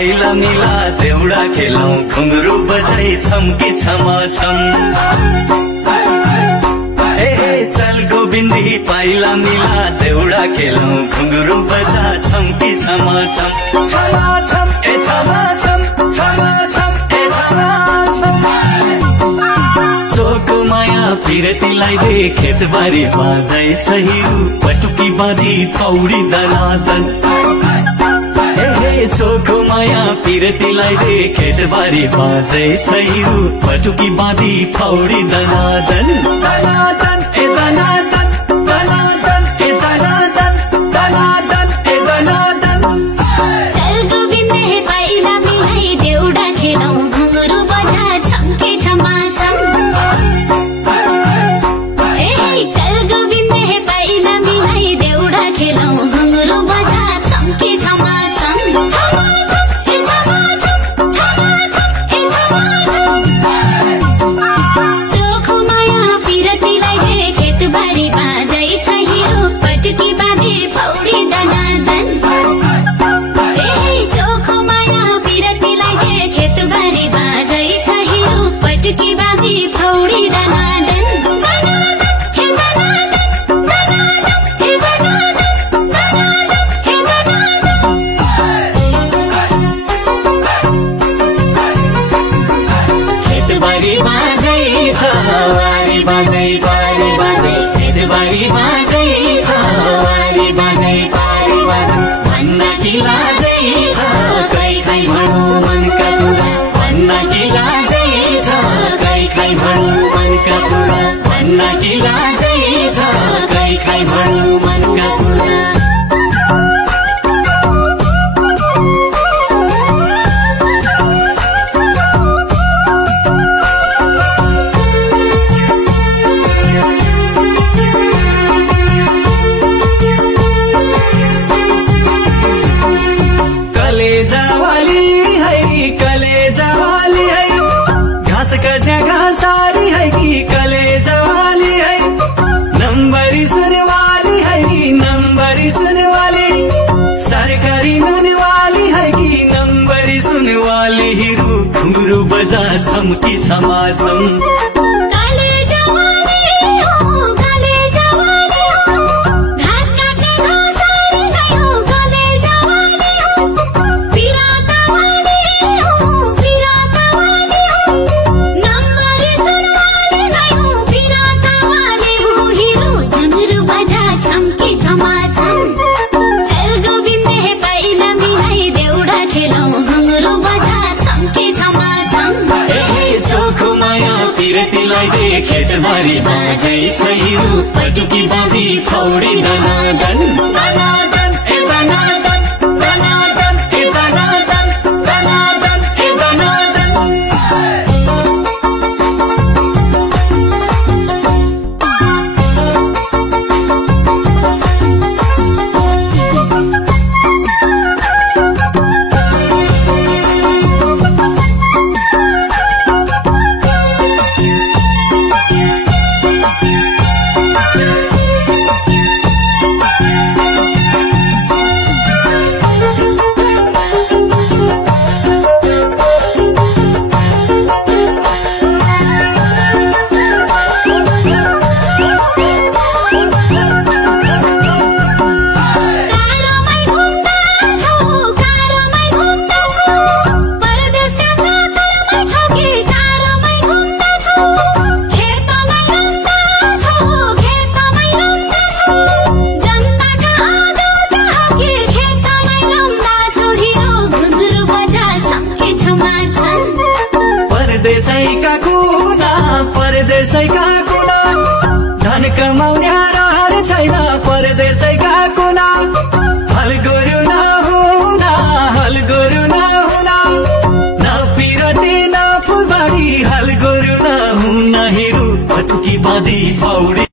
पाइला मिला देउडा खेलौं घुंगरू बजाई छम्की छमा छम चल गोविन्दी पाइला मिला देउडा खेलौं घुंगरू बजा छम्की छमा छम छमा छम ए छमा छम छमा छम ए छमा छम चोको माया फिरतीलाई दे खेतबारी बाजै छ हिरू पटुकी बाँधी पौडी दनादन चोको माया फिरतीलाई दे खेतबारी बाजै छ हिरू पटुकी बाँधी पौडी दनादन दनादन ए दनादन दनादन ए दनादन दनादन ए दनादन चल गोविन्दे पाइला मिलाई देउडा खेलौं घुंगरू बजा छम्के छमा छम चल गोविन्दे पाइला मिलाई देउडा खेलौं घुंगरू बजा छम्के छमा छम छमा छम ए छमा छम छमा छम ए छमा छम चोखो माया फिरतीलाई दे खेतबारी बाजै छ हिरो पटुकी बाँधी पौडी दनादन चोखो माया फिरतीलाई दे खेतबारी बाजै छ हिरो पटुकी बाँधी पौडी दनादन खेतबारी बाजै छ वारी बाजै पारी बाजै खेतबारी बाजै छ वारी बाजै पारी बाजै भन्ना कि लाजै छ खै खै भनौँ मनका कुरा भन्ना कि लाजै छ खै खै भनौँ मनका कुरा भन्ना कि लाजै छ खै खै भनौँ मनका कुरा कलेजावाली है घाँस कट्या घाँसारी है कि कलेजावाली है नम्बरी सुनवाली है नम्बरी सुनवाली सरकारी नुनवाली है कि नम्बरी सुनवाली हिरू घुंगरू बजा छम्की छमा छम खेतबारी बाजै छ हिरू पटुकी बाँधी पौडी दनादन दनादन ए दनादन दनादन ए दनादन दनादन ए दनादन परदेशैका कुना धन कमाउने रहर छैन परदेशैका कुना हल गोरु नहुना हल गोरु नहुना न पिरती न फुलबारी हल गोरु नहुना हिरू पटुकी बाँधी पौडी